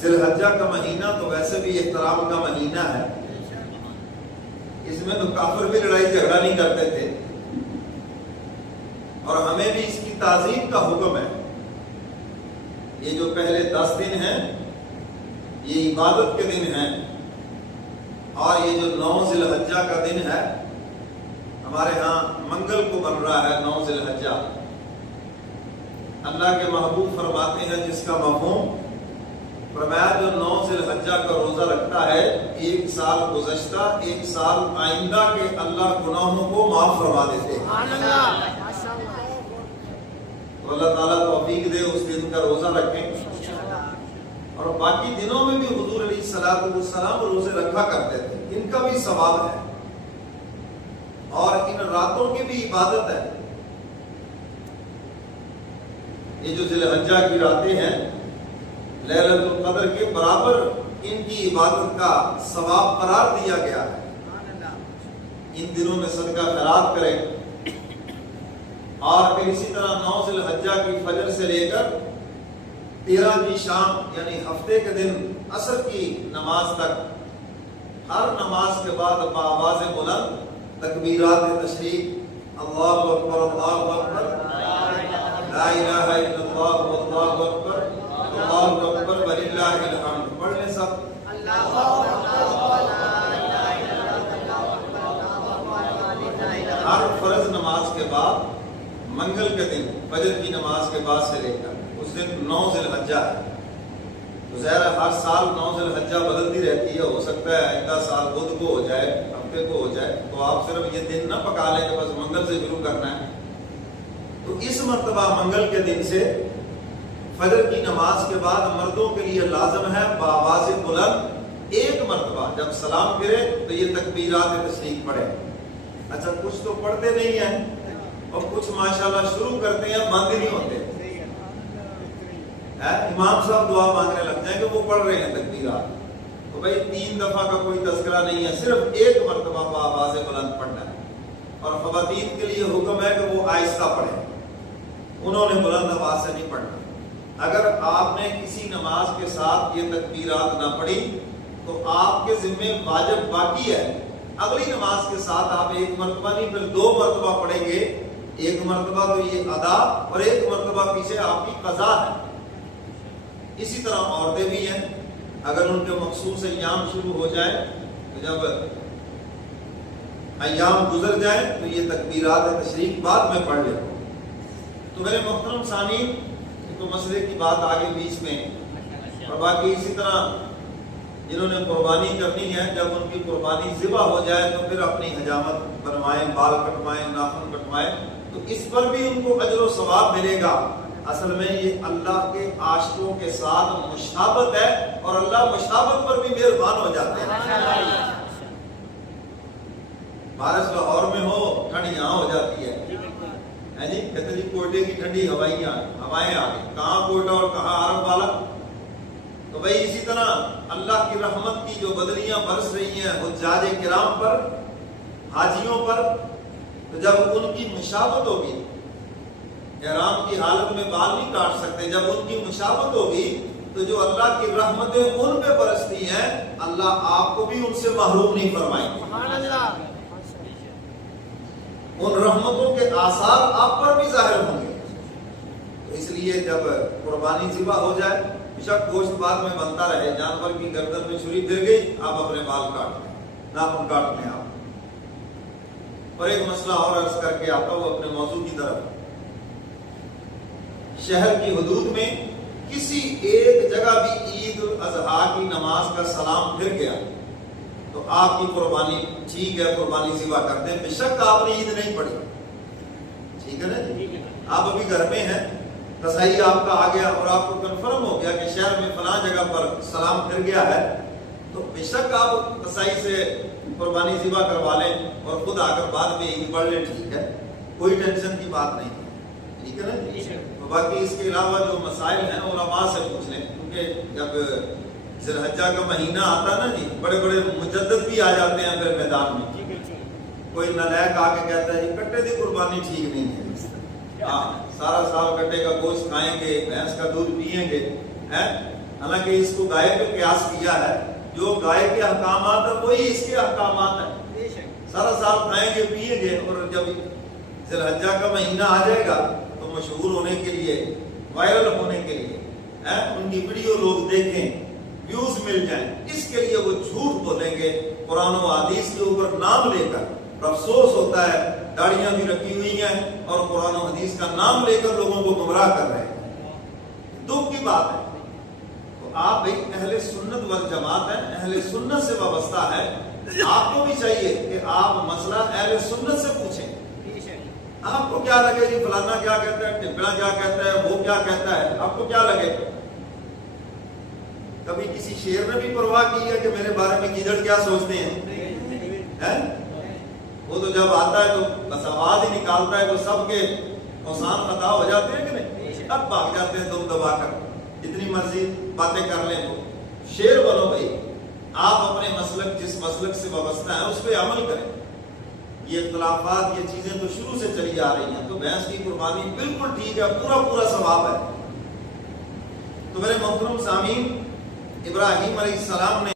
ذی الحجہ کا مہینہ تو ویسے بھی احترام کا مہینہ ہے، اس میں تو کافر بھی لڑائی جھگڑا نہیں کرتے تھے، اور ہمیں بھی اس کی تعظیم کا حکم ہے۔ یہ جو پہلے 10 دن ہیں یہ عبادت کے دن ہیں، اور یہ جو 9 ذی الحجہ کا دن ہے، ہمارے ہاں منگل کو بن رہا ہے 9 ذی الحجہ، اللہ کے محبوب فرماتے ہیں جس کا مفہوم فرمایا جو 9 ذی الحجہ کا روزہ رکھتا ہے 1 سال گزشتہ 1 سال آئندہ کے اللہ گناہوں کو معاف فرما دیتے ہیں۔ تو اللہ تعالیٰ توفیق دے اس دن کا روزہ رکھیں، اور باقی دنوں میں بھی حضور علیہ الصلوۃ والسلام روزے رکھا کرتے تھے، ان کا بھی ثواب ہے، اور ان راتوں کی بھی عبادت ہے۔ یہ جو ذی الحجہ کی راتیں ہیں لیلۃ القدر کے برابر ان کی عبادت کا ثواب قرار دیا گیا ہے۔ ان دنوں میں صدقہ خیرات کریں، اور پھر اسی طرح 9 ذی الحجہ کی فجر سے لے کر 13 کی شام یعنی ہفتے کے دن عصر کی نماز تک ہر نماز کے بعد بآواز بلند تکبیرات تشریق، اللہ اکبر اللہ اکبر، لا الہ الا اللہ واللہ اکبر، اللہ اکبر وللہ الحمد پڑھ لیں سب۔ ہر فرض نماز کے بعد منگل کے دن فجر کی نماز کے بعد سے لے کر اس دن 9 ذی الحجہ ہے، تو ظاہر ہے ہر سال 9 ذی الحجہ بدلتی رہتی ہے، ہو سکتا ہے آئندہ سال بدھ کو ہو جائے، ہفتے کو ہو جائے، تو آپ صرف یہ دن نہ پکا لیں کہ بس منگل سے شروع کرنا ہے۔ تو اس مرتبہ منگل کے دن سے فجر کی نماز کے بعد مردوں کے لیے لازم ہے بآواز بلند 1 مرتبہ جب سلام پھرے تو یہ تکبیرات تشریق پڑھے۔ اچھا کچھ تو پڑھتے نہیں ہیں، اور کچھ ماشاءاللہ شروع کرتے ہیں بند ہی نہیں ہوتے، امام صاحب دعا مانگنے لگ جائیں کہ وہ پڑھ رہے ہیں تکبیرات، تو بھائی 3 دفعہ کا کوئی تذکرہ نہیں ہے، صرف 1 مرتبہ بآواز بلند پڑھنا ہے، اور خواتین کے لیے حکم ہے کہ وہ آہستہ پڑھیں، انہوں نے بلند آواز سے نہیں پڑھنا۔ اگر آپ نے کسی نماز کے ساتھ یہ تکبیرات نہ پڑھی تو آپ کے ذمہ واجب باقی ہے، اگلی نماز کے ساتھ آپ 1 مرتبہ نہیں پھر 2 مرتبہ پڑھیں گے، 1 مرتبہ تو یہ ادا اور 1 مرتبہ پیچھے آپ کی قضا ہے۔ اسی طرح عورتیں بھی ہیں، اگر ان کے مخصوص ایام شروع ہو جائیں تو جب ایام گزر جائیں تو یہ تکبیرات تشریق بعد میں پڑھ لیں۔ تو میرے محترم سامعین، تو مسئلے کی بات آگے بیچ میں، اور باقی اسی طرح جنہوں نے قربانی کرنی ہے جب ان کی قربانی ذبح ہو جائے تو پھر اپنی حجامت بنوائیں، بال کٹوائیں، ناخن کٹوائیں، تو اس پر بھی ان کو اجر و ثواب ملے گا۔ اصل میں یہ اللہ کے عاشقوں کے ساتھ مشابہت ہے، اور اللہ مشابہت پر بھی مہربان ہو جاتے ہیں۔ بارش لاہور میں ہو ٹھنڈ یہاں ہو جاتی ہے، جی کہتے جی کوئٹے کی ٹھنڈی ہوائیں آ گئی، کہاں کوئٹہ اور کہاں عرب والا۔ تو بھائی اسی طرح اللہ کی رحمت کی جو بدلیاں برس رہی ہیں حجاج کرام پر، حاجیوں پر، تو جب ان کی مشابہت ہوگی، احرام کی حالت میں بال نہیں کاٹ سکتے، جب ان کی مشابہت ہوگی تو جو اللہ کی رحمتیں ان پہ برستی ہیں اللہ آپ کو بھی ان سے محروم نہیں فرمائیں گے، ان رحمتوں کے آثار آپ پر بھی ظاہر ہوں گے۔ تو اس لیے جب قربانی ذبح ہو جائے، بیشک گوشت بعد میں بنتا رہے، جانور کی گردن میں چھری پھر گئی، آپ اپنے بال کاٹ لیں، ناخن کاٹ لیں آپ۔ اور ایک مسئلہ اور عرض کر کے آتا ہوں اپنے موضوع کی طرف۔ شہر کی حدود میں کسی ایک جگہ بھی عید الاضحیٰ کی نماز کا سلام پھر گیا تو آپ کی قربانی ٹھیک ہے، قربانی ذبح کر دیں، بے شک آپ نے عید نہیں پڑھی، ٹھیک ہے نا؟ آپ ابھی گھر میں ہیں، قصائی آپ کا آ گیا اور آپ کو کنفرم ہو گیا کہ شہر میں فلاں جگہ پر سلام پھر گیا ہے، تو بے شک آپ قصائی سے قربانی ذبح کروا لیں اور خود آ کر بعد میں عید پڑھ لیں، ٹھیک ہے، کوئی ٹینشن کی بات نہیں، ٹھیک ہے نا؟ تو باقی اس کے علاوہ جو مسائل ہیں علماء سے پوچھ لیں، کیونکہ جب ذی الحجہ کا مہینہ آتا ہے نا جی، بڑے بڑے مجدد بھی آ جاتے ہیں پھر میدان میں، کوئی نالائق آ کے کہتا ہے جی کٹے دی قربانی ٹھیک نہیں ہے، ہاں سارا سال کٹے کا گوشت کھائیں گے، بھینس کا دودھ پیئیں گے، حالانکہ اس کو گائے پہ قیاس کیا ہے، جو گائے کے احکامات ہیں وہی اس کے احکامات ہیں. سارا سال کھائیں گے پیئیں گے، اور جب ذی الحجہ کا مہینہ آ جائے گا تو مشہور ہونے کے لیے، وائرل ہونے کے لیے، ان کی ویڈیو لوگ دیکھیں، ویوز مل جائیں، اس کے لیے وہ جھوٹ بولیں گے قرآن و حدیث کے اوپر نام لے کر. اور افسوس ہوتا ہے داڑیاں بھی رکھی ہوئی ہیں اور قرآن و حدیث کا نام لے کر لوگوں کو گمراہ کر رہے ہیں. دکھ کی بات ہے. تو آپ بھائی اہل سنت والجماعت ہیں، اہل سنت سے وابستہ ہے، آپ کو بھی چاہیے کہ آپ مسئلہ اہل سنت سے پوچھیں. آپ کو کیا لگے جی فلانا کیا کہتا ہے، ٹپڑا کیا کہتا ہے، وہ کیا کہتا ہے، آپ کو کیا لگے؟ کبھی کسی شیر نے بھی پرواہ کی ہے کہ میرے بارے میں گیدڑ کیا سوچتے ہیں؟ وہ تو جب آتا ہے تو بس آواز ہی نکالتا ہے تو سب کے اوسان خطا ہو جاتے ہیں کہ نہیں، اب بھاگ جاتے ہیں دم دبا کر، جتنی مرضی باتیں کر لیں. تو شیر بنو بھائی، آپ اپنے مسلک جس مسلک سے وابستہ ہیں اس پہ عمل کریں. یہ اختلافات، یہ چیزیں تو شروع سے چلی آ رہی ہیں. تو بھینس کی قربانی بالکل ٹھیک ہے، پورا ثواب ہے. تو میرے محترم سامعین، ابراہیم علیہ السلام نے